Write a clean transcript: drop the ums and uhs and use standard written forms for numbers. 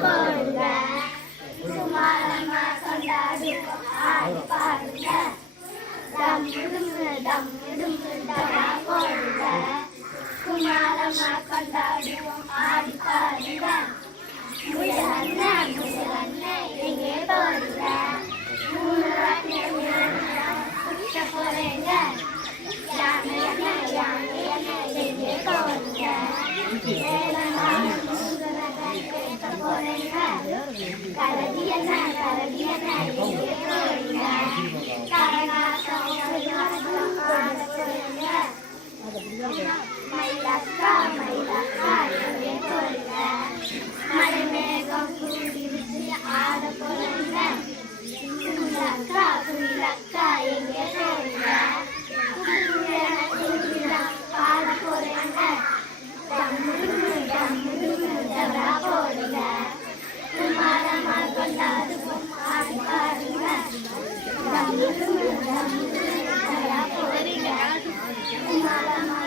போடுங்க சுமாரமா கொண்டாடுவோம் ஆடி பாருங்க போடுங்க சுமாரமா கொண்டாடுவோம் ஆடி பாருங்க முயலண்ணன் எங்கே போடுங்க மூணு சுத்த போறேங்க யானை எங்கே போடுங்க கரடி என்ன எங்கே போடுங்க கரகாட்டம் ஆட போறேங்க மயிலக்கா எங்கே போடுங்க மழை மேகம் கூடிருச்சு ஆட போறேங்க குயிலக்கா எங்கே போடுங்க பாட போறேங்க போடுங்க குமாரமா கொண்டாடுவோம் ஆடி பாருங்க போடுங்க குமாரமா